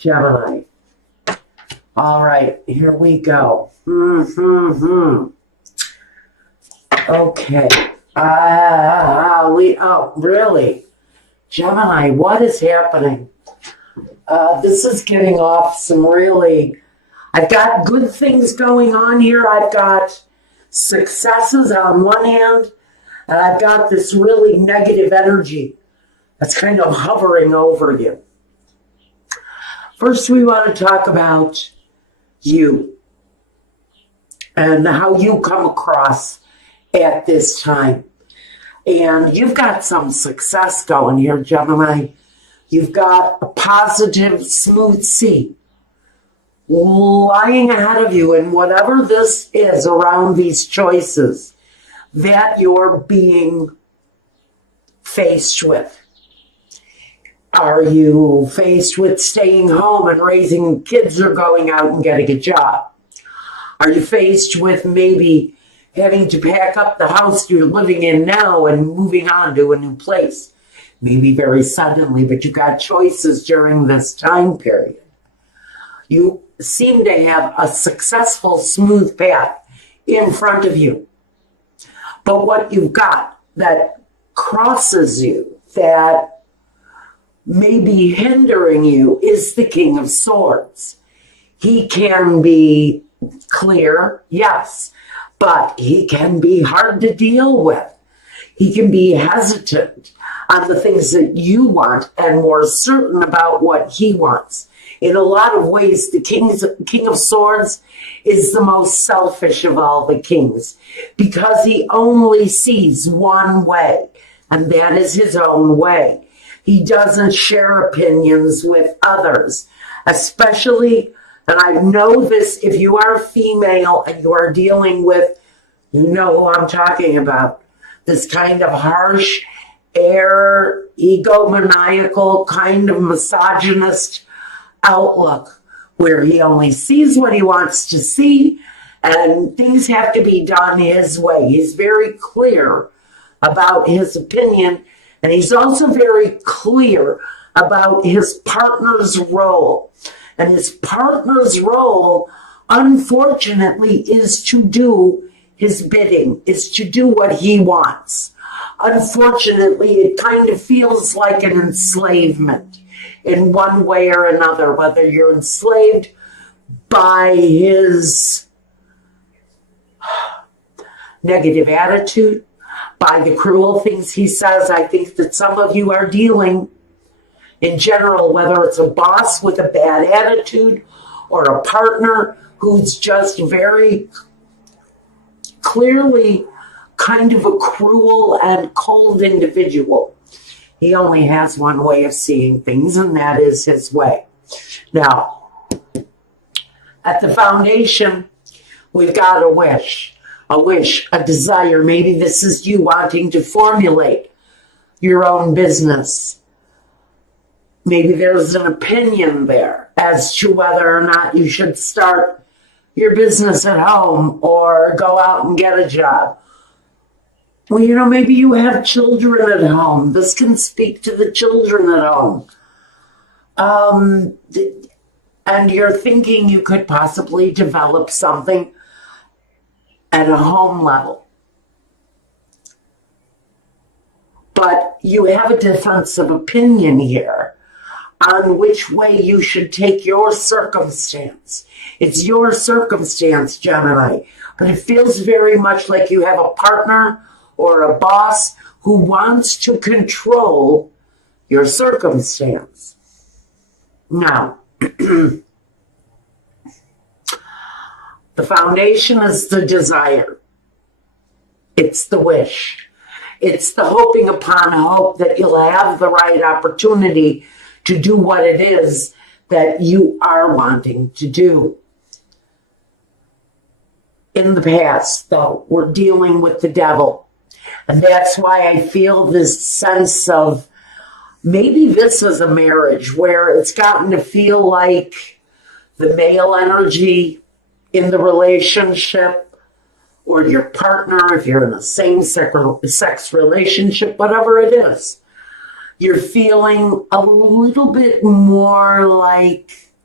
Gemini. All right, here we go. Okay. Really? Gemini, what is happening? This is getting off some really... I've got good things going on here. I've got successes on one hand, and I've got this really negative energy that's kind of hovering over you. First, we want to talk about you and how you come across at this time. And you've got some success going here, Gemini. You've got a positive, smooth sea lying ahead of you, and whatever this is around these choices that you're being faced with. Are you faced with staying home and raising kids or going out and getting a job? Are you faced with maybe having to pack up the house you're living in now and moving on to a new place? Maybe very suddenly, but you got choices during this time period. You seem to have a successful, smooth path in front of you. But what you've got that crosses you, that may be hindering you, is the King of Swords. He can be clear, yes, but he can be hard to deal with. He can be hesitant on the things that you want and more certain about what he wants. In a lot of ways, the King of Swords is the most selfish of all the kings because he only sees one way, and that is his own way. He doesn't share opinions with others, especially, and I know this, if you are a female and you are dealing with, you know who I'm talking about, this kind of harsh, egomaniacal, kind of misogynist outlook where he only sees what he wants to see and things have to be done his way. He's very clear about his opinion, and he's also very clear about his partner's role. And his partner's role, unfortunately, is to do his bidding, is to do what he wants. Unfortunately, it kind of feels like an enslavement in one way or another, whether you're enslaved by his negative attitude, by the cruel things he says. I think that some of you are dealing in general, whether it's a boss with a bad attitude or a partner who's just very clearly kind of a cruel and cold individual. He only has one way of seeing things, and that is his way. Now, at the foundation, we've got a wish, a desire. Maybe this is you wanting to formulate your own business. Maybe there's an opinion there as to whether or not you should start your business at home or go out and get a job. Well, you know, maybe you have children at home. This can speak to the children at home. And you're thinking you could possibly develop something at a home level. But you have a difference of opinion here on which way you should take your circumstance. It's your circumstance, Gemini, but it feels very much like you have a partner or a boss who wants to control your circumstance. Now, the foundation is the desire. It's the wish. It's the hoping upon hope that you'll have the right opportunity to do what it is that you are wanting to do. In the past, though, we're dealing with the devil. And that's why I feel this sense of maybe this is a marriage where it's gotten to feel like the male energy in the relationship, or your partner, if you're in a same-sex relationship, whatever it is, you're feeling a little bit more like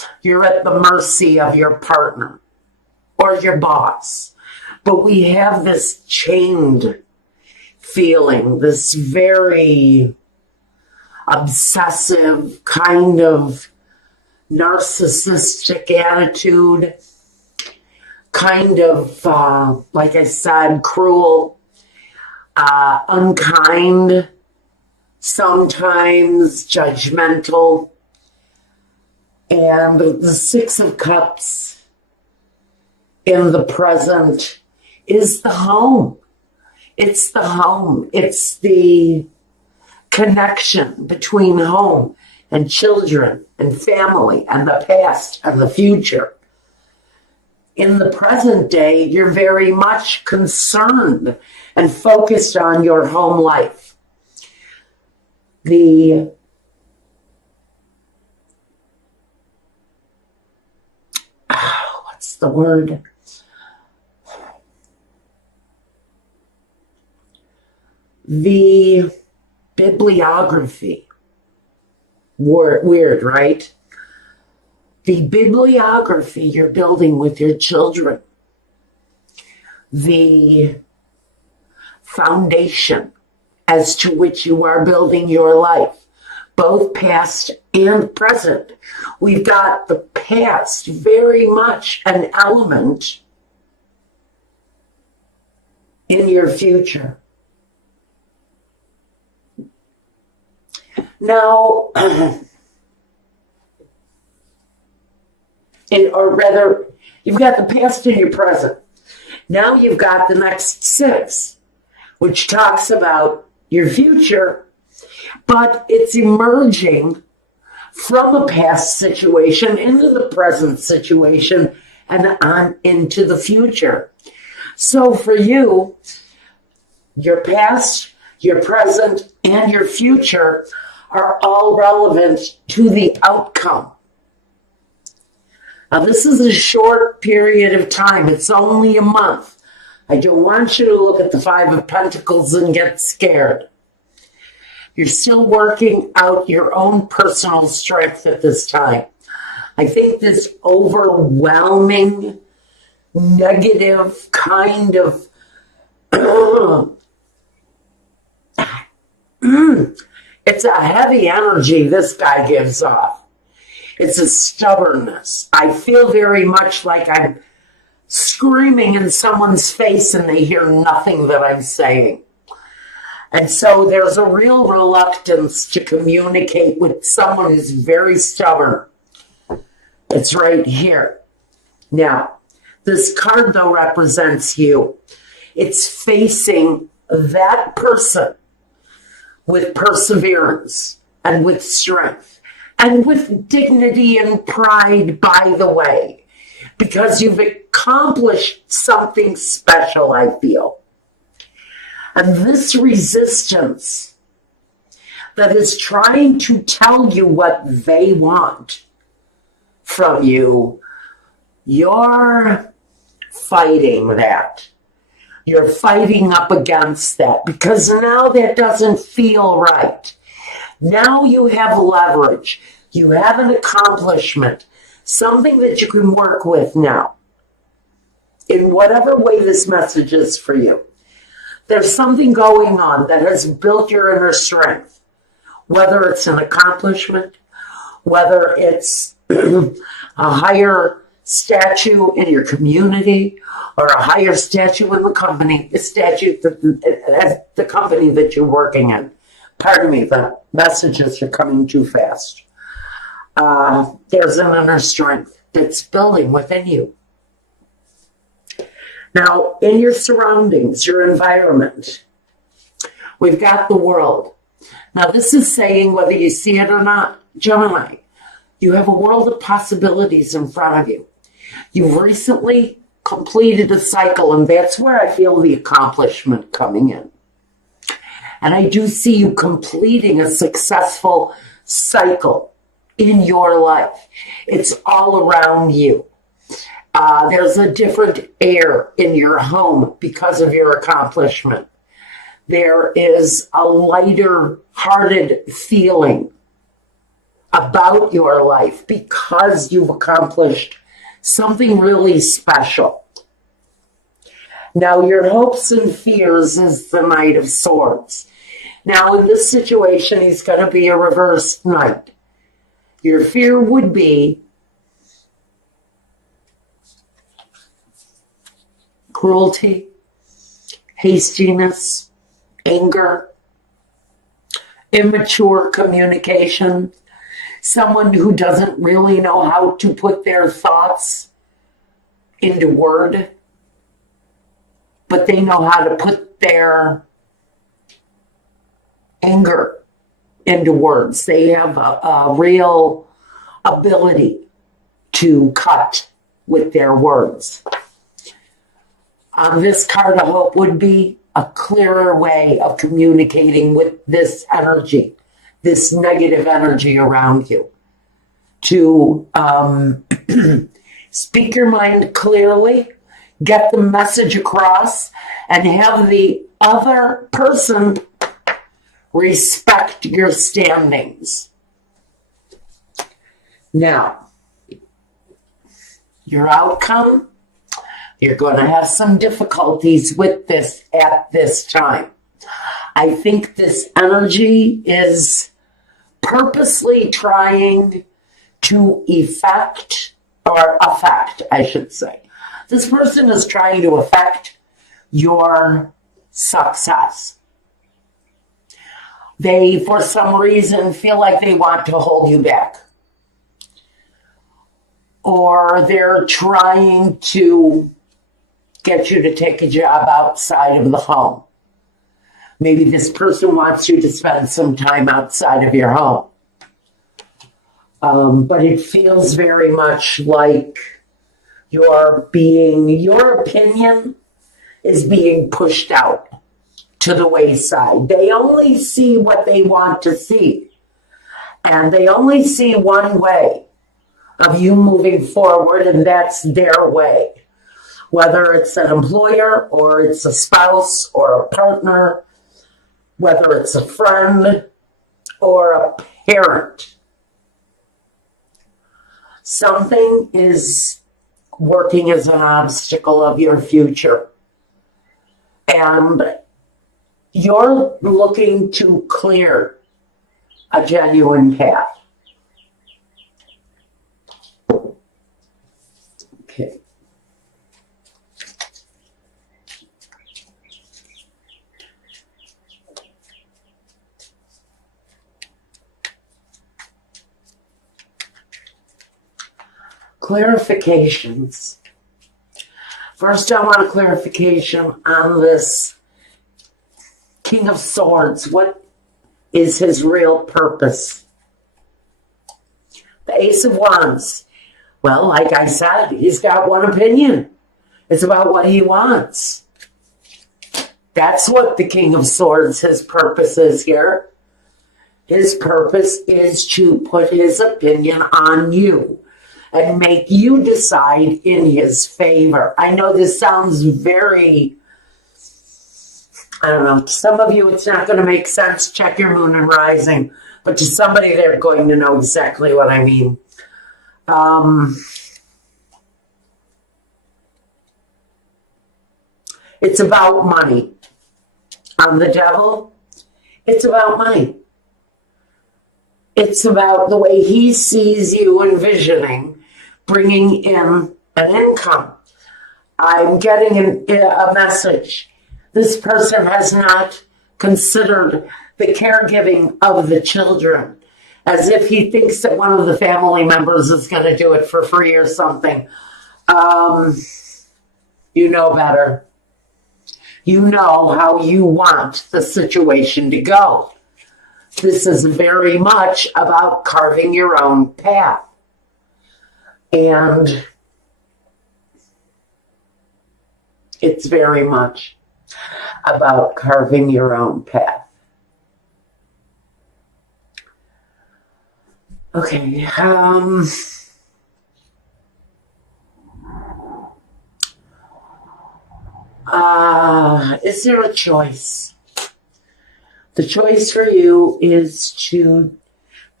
You're at the mercy of your partner or your boss. But we have this chained feeling, this very obsessive kind of narcissistic attitude, kind of, like I said, cruel, unkind, sometimes judgmental. And the Six of Cups in the present is the home. It's the home. It's the connection between home and children and family and the past and the future. In the present day, you're very much concerned and focused on your home life. What's the word? The bibliography. Weird, right? The bibliography you're building with your children. The foundation as to which you are building your life, both past and present. We've got the past very much an element in your future. Now, or rather, you've got the past and your present. Now you've got the next six, which talks about your future, but it's emerging from a past situation into the present situation and on into the future. So for you, your past, your present, and your future are all relevant to the outcome. Now, this is a short period of time. It's only a month. I don't want you to look at the Five of Pentacles and get scared. You're still working out your own personal strength at this time. I think this overwhelming, negative kind of it's a heavy energy this guy gives off. It's a stubbornness. I feel very much like I'm screaming in someone's face and they hear nothing that I'm saying. And so there's a real reluctance to communicate with someone who's very stubborn. It's right here. Now, this card, though, represents you. It's facing that person with perseverance and with strength and with dignity and pride, by the way, because you've accomplished something special, I feel. And this resistance that is trying to tell you what they want from you, you're fighting that. You're fighting up against that because now that doesn't feel right. Now you have leverage. You have an accomplishment, something that you can work with now in whatever way this message is for you. There's something going on that has built your inner strength, whether it's an accomplishment, whether it's a higher statue in your community or a higher statue in the company, the company that you're working in. Pardon me, the messages are coming too fast. There's an inner strength that's building within you. Now, in your surroundings, your environment, we've got the world. Now, this is saying, whether you see it or not, Gemini, you have a world of possibilities in front of you. You've recently completed a cycle, and that's where I feel the accomplishment coming in. And I do see you completing a successful cycle in your life. It's all around you. There's a different air in your home because of your accomplishment. There is a lighter-hearted feeling about your life because you've accomplished something really special. Now, your hopes and fears is the Knight of Swords. Now, in this situation, he's going to be a reversed knight. Your fear would be cruelty, hastiness, anger, immature communication, someone who doesn't really know how to put their thoughts into word, but they know how to put their anger into words. They have a real ability to cut with their words. This card of hope would be a clearer way of communicating with this energy, this negative energy around you. To speak your mind clearly, get the message across, and have the other person respect your standings. Now, your outcome, you're going to have some difficulties with this at this time. I think this energy is purposely trying to affect, I should say. This person is trying to affect your success. They, for some reason, feel like they want to hold you back. Or they're trying to get you to take a job outside of the home. Maybe this person wants you to spend some time outside of your home. But it feels very much like your opinion is being pushed out to the wayside. They only see what they want to see. And they only see one way of you moving forward, and that's their way. Whether it's an employer or it's a spouse or a partner, whether it's a friend or a parent. Something is working as an obstacle of your future. And you're looking to clear a genuine path. Okay. Clarifications. First, I want a clarification on this King of Swords. What is his real purpose? The Ace of Wands. Well, like I said, he's got one opinion. It's about what he wants. That's what the King of Swords, his purpose is here. His purpose is to put his opinion on you and make you decide in his favor. I know this sounds very, I don't know, to some of you it's not going to make sense. Check your moon and rising. But to somebody, they're going to know exactly what I mean. It's about money. On the Devil, it's about money. It's about the way he sees you envisioning bringing in an income. I'm getting a message. This person has not considered the caregiving of the children, as if he thinks that one of the family members is going to do it for free or something. You know better. You know how you want the situation to go. This is very much about carving your own path. And it's very much about carving your own path. Okay, is there a choice? The choice for you is to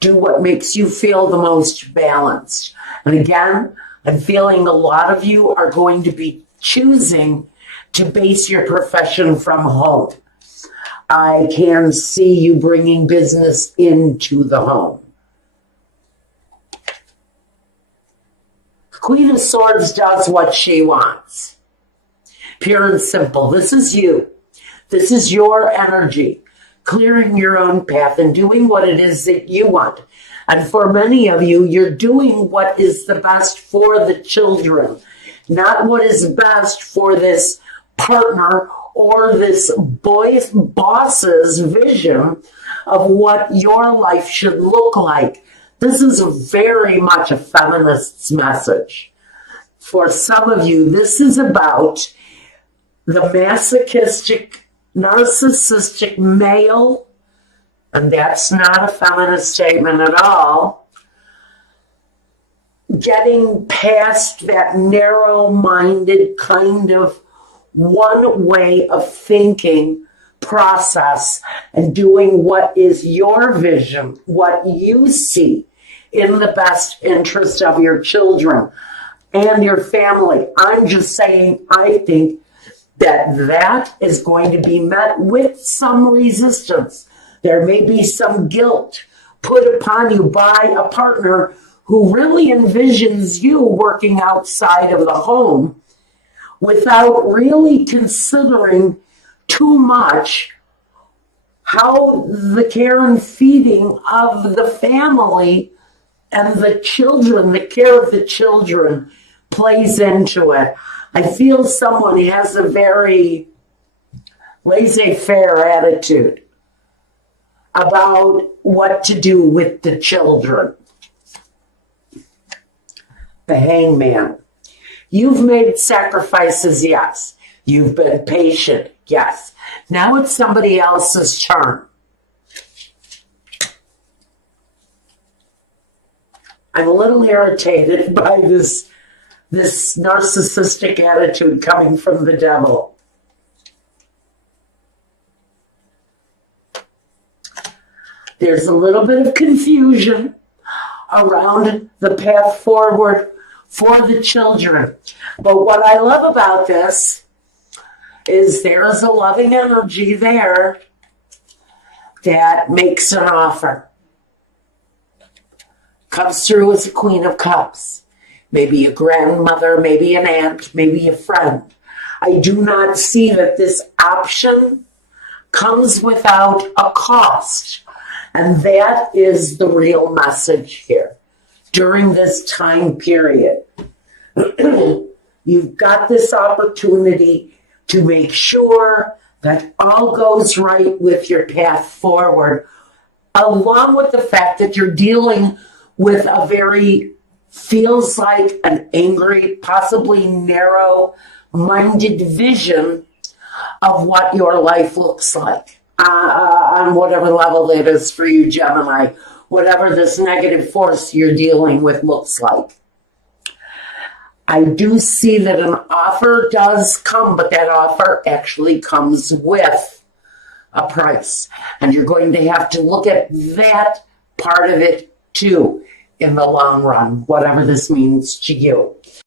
Do what makes you feel the most balanced. And again, I'm feeling a lot of you are going to be choosing to base your profession from home. I can see you bringing business into the home. Queen of Swords does what she wants. Pure and simple. This is you. This is your energy. Clearing your own path and doing what it is that you want. And for many of you, you're doing what is the best for the children, not what is best for this partner or this boss's vision of what your life should look like. This is very much a feminist's message. For some of you, this is about the masochistic, narcissistic male, and that's not a feminist statement at all, getting past that narrow-minded kind of one way of thinking process and doing what is your vision, what you see in the best interest of your children and your family. I'm just saying, I think that is going to be met with some resistance. There may be some guilt put upon you by a partner who really envisions you working outside of the home without really considering too much how the care and feeding of the family and the children, the care of the children plays into it. I feel someone has a very laissez-faire attitude about what to do with the children. The Hangman. You've made sacrifices, yes. You've been patient, yes. Now it's somebody else's turn. I'm a little irritated by this narcissistic attitude coming from the devil. There's a little bit of confusion around the path forward for the children. But what I love about this is there's a loving energy there that makes an offer. Comes through as a Queen of Cups. Maybe a grandmother, maybe an aunt, maybe a friend. I do not see that this option comes without a cost. And that is the real message here. During this time period, you've got this opportunity to make sure that all goes right with your path forward, along with the fact that you're dealing with a very, feels like an angry, possibly narrow-minded vision of what your life looks like. On whatever level it is for you, Gemini, whatever this negative force you're dealing with looks like. I do see that an offer does come, but that offer actually comes with a price. And you're going to have to look at that part of it too in the long run, whatever this means to you.